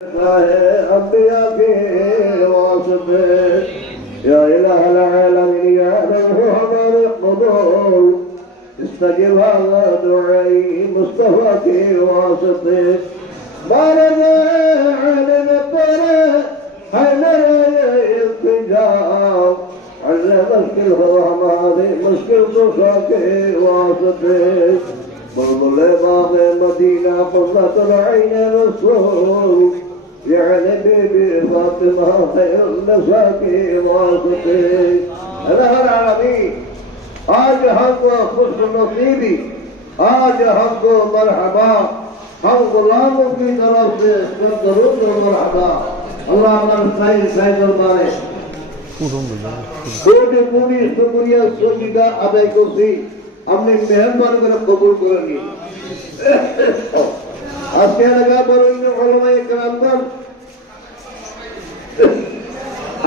أنبياء في واسطه يا إله العالمين يا له حضر القبول استجب هذا دعائي مصطفى في واسطه بارد علم الطريق حيدر التجاب علم مشكل هو هذه مشكل مصطفى في واسطه بلبل باغ مدينة قرة العين الرسول يعني بيبي فاطمة خير المساكين واسطين إله العالمين آج हमको खुश नसीबी आज हमको मरहबा हम गुलामों की तरफ से दरूद और मरहबा अल्लाह हमारे सही दरबारे कोटि कोटि शुक्रिया सुनिदा अदा করছি আপনি মেহেরবান করে কবুল করে নিন আজকে লাগা বড় উলামায়ে কেরামগণ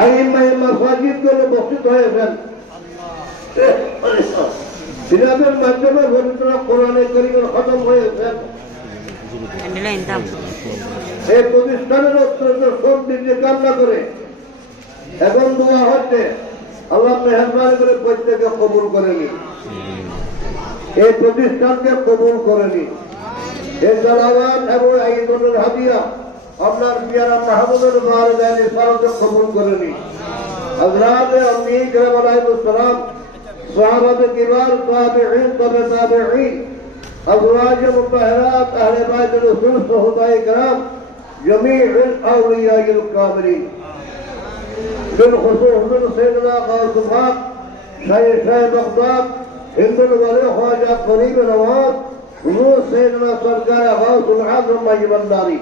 আইমায়ে মাসাজিদ গুলো বসিত হয়েছেন দিনাদের মাধ্যমে পবিত্র কোরআনে কারীমের খতম হয়েছে এই প্রতিষ্ঠানের অত্যন্ত সৌন্দর্য কামনা করে এখন দোয়া হচ্ছে আল্লাহ মেহেরবান করে প্রত্যেককে কবুল করে নিন এই প্রতিষ্ঠানকে কবুল করে নিন এই জালাওয়াত এবং ঈদুল হাদিয়া আপনার পিয়ারা মাহমুদের ওয়ালিদাইনের সালাতে কবুল করে নিন হযরত আমির کرام আলাইহিস সালাম সাহাবায়ে কিবার তাবিঈন তাবিঈন أزواج مطهرات أهل بيت الرسول صحابة کرام جميع الأولياء الكاملين بالخصوص من سيدنا غوث الحق شيخ بغداد هند الولي خواجہ قریب نواز حضور سیدنا سرکار غوث العظم مہمانداری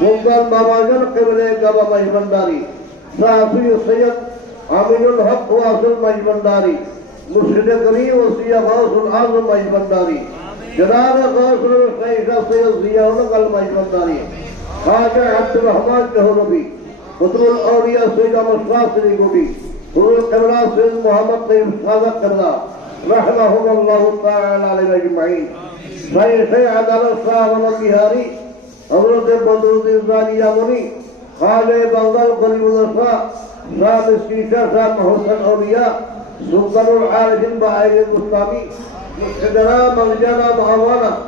مغل باباجان قبلے گبا مہمانداری صحافی سید امین الحق واصل مہمانداری مرشد کریم وصیہ غوث العظم مہمانداری جناب غوث الشیخ سید ضیاء القلب مہمانداری خواجہ عبد الرحمن دہلوی قطب الاولیاء سید مصطفی سریگوٹی حضور قبلہ سید محمد طیب صادق قبلہ رحمهم الله تعالى على اجمعين شيخ عدل الصاحب البهاري حضرت بدر الزاني يامني خالد بغداد قريب الوفاء صاحب الشيشة صاحب حسن الاولياء سلطان العارفين بعيد المسلمي سيدنا مرجانا معوانا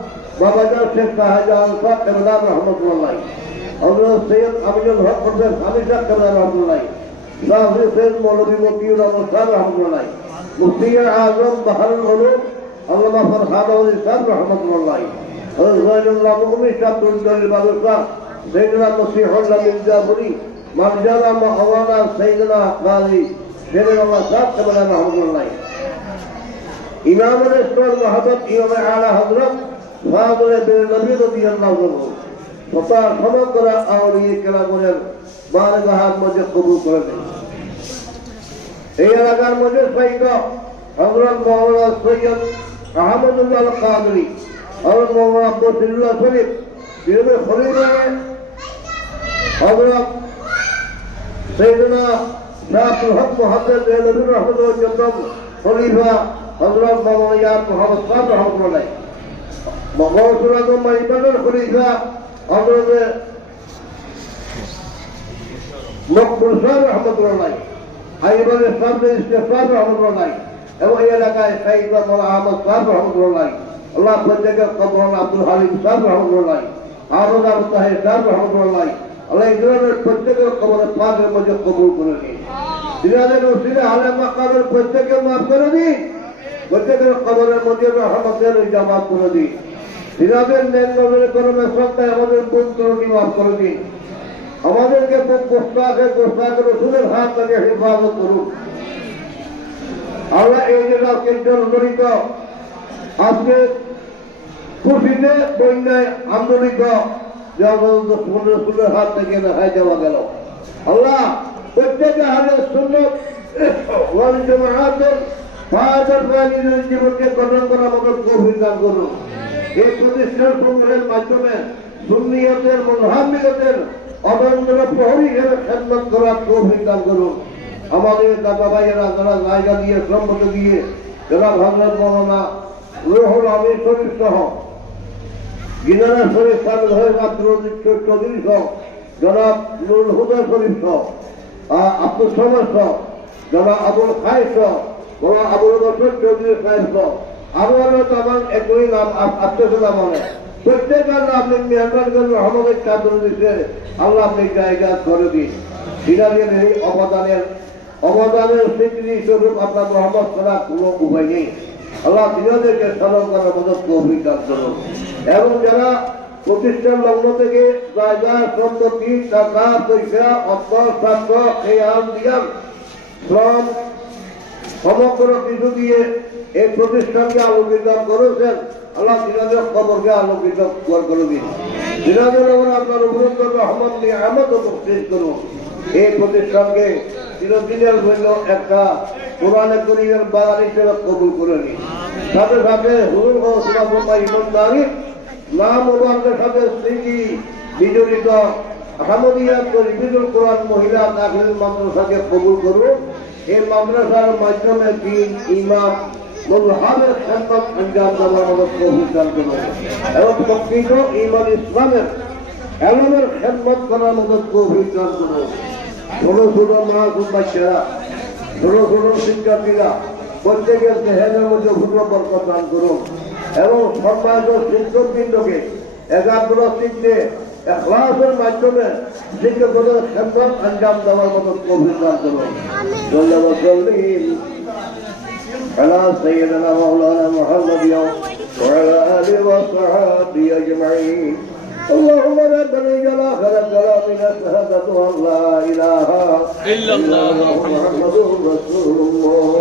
بابا جان شيخ شاهجان صاحب قبلة رحمة الله حضرت سيد امين الحق حسن حميشة قبلة رحمة الله صاحب سيد مولوي مطيع الرحمة رحمة الله مفتي اعظم بحر العلوم علامہ فرحان الاسلام رحمۃ اللہ رضوان اللہ مؤمن شاب الجلیل بادشاہ سیدنا مسیح اللہ الجابری مرجانا معوانا سیدنا قاضی شیر اللہ صاحب قبلہ رحمۃ اللہ امام الاسلام محبت امام اعلی حضرت فاضل بن نبی رضی اللہ عنہ فتا سمگر اولیاء کرامদের বারগাহাত মধ্যে কবুল করে দেন এই এলাকার মধ্যে সৈয়দ হযরত মাওলানা সৈয়দ আহমদুল্লাহ কাদরি হযরত মাওলানা আব্দুল্লাহ শরীফ বিরবে খলিফা হযরত সৈয়দনা শাহুল হক মুহাম্মদ দেহলভী রাহমাতুল্লাহ জন্নম খলিফা হযরত মাওলানা ইয়ার মুহাম্মদ সাহেব রাহমাতুল্লাহ মাওলানা আজম ইমামের খলিফা হযরত মকবুল সাহেব রাহমাতুল্লাহ আইবার সামনে ইস্তেফাদ রহমাতুল্লাহ এবং এই এলাকায় সাইদ মাওলানা আহমদ সাহেব রহমাতুল্লাহ আল্লাহ প্রত্যেকের কবর আব্দুল হালিম সাহেব রহমাতুল্লাহ আরদ আবু তাহের সাহেব রহমাতুল্লাহ আল্লাহ এই ধরনের প্রত্যেকের কবরের পাকের মধ্যে কবুল করে নিন দিনাদের উসিলে আলে মাকামের প্রত্যেকের মাফ করে দিন প্রত্যেকের কবরের মধ্যে রহমতের জামাত করে দিন দিনাদের নেন নজরে করমে সত্তায় আমাদের গুণ ত্রুটি মাফ করে দিন আমাদেরকে গোস্তাখে রসুলের হাত থেকে হেফাজত করুন আল্লাহ এই যে কেন্দ্র জড়িত আজকে খুশিতে বন্যায় আন্দোলিত রসুলের হাত থেকে রেহাই দেওয়া গেল আল্লাহ প্রত্যেকে হাজার সুন্নত ওয়াল জামাআতের নিজের জীবনকে গঠন করার মতো তৌফিক দান করুন এই প্রতিষ্ঠান সমূহের মাধ্যমে সুন্নিয়তের মুনহামিয়তের অবন্ধন প্রহরী হিসেবে খেদমত করার তৌফিক দান করুন আমাদের দাদা ভাইয়েরা যারা জায়গা দিয়ে সম্পদ দিয়ে যারা হযরত মাওলানা রুহুল আমিন শরীফ সহ গিনারা শরীফ সাহেব হয়ে মাত্র চৌধুরী সহ জনাব নুরুল হুদা শরীফ সহ, আব্দুল সমাজ সহ, জনাব আবুল খাই সহ, জনাব আবুল বসর চৌধুরী সাহেব সহ, আরো আমার একই নাম আত্মীয় মনে প্রত্যেকের আপনি মেহমান করে রহমতের চাদর দিচ্ছে। আল্লাহ আপনি জায়গা করে দিন। সিরাজের এই অবদানের স্বীকৃতি স্বরূপ আপনার রহমত করার কোনো উপায় নেই। আল্লাহ সিরাজেরকে স্মরণ করার মতো অভিজ্ঞতা করুন এবং যারা প্রতিষ্ঠান লগ্ন থেকে জায়গা সম্পত্তি টাকা পয়সা অর্থ ছাত্র এই দিয়ান শ্রম সমগ্র কিছু দিয়ে এই প্রতিষ্ঠানকে আলোকিত করেছেন। আল্লাহ সিরাজের খবরকে আলোকিত করে দিন। সিরাজের আপনার উপরন্ত রহমত নিয়ে আমাদের শেষ করুন। এই প্রতিষ্ঠানকে চিরদিনের জন্য একটা কোরআনে করিমের বাগান হিসেবে কবুল করে নিন। সাথে সাথে হুজুর ও সুরাফুল্লাহ ইমানদারি নাম ওবাদের সাথে স্মৃতি বিজড়িত আহমদিয়া তরিবিদুল কোরআন মহিলা দাখিল মাদ্রাসাকে কবুল করুন। এই মাদ্রাসার মাধ্যমে দিন ইমাম মুলহামের খেদমত আঞ্জাম দেওয়ার মতো প্রভিধান করুন এবং প্রকৃত ইমান ইসলামের এলমের খেদমত করার মতো প্রভিধান করুন। ছোট ছোট মাসুম বাচ্চারা, ছোট ছোট শিক্ষার্থীরা প্রত্যেকের দেহের মধ্যে ভূত বরকত দান করুন এবং সম্মানিত শিক্ষকবৃন্দকে একাগ্র চিত্তে এখলাসের মাধ্যমে শিক্ষকদের খেদমত আঞ্জাম দেওয়ার মতো প্রভিধান করুন। ধন্যবাদ। على سيدنا مولانا محمد وعلى آله وصحبه أجمعين. اللهم ربنا اجعل آخر كلامنا شهادة أن لا إله إلا الله محمد رسول الله.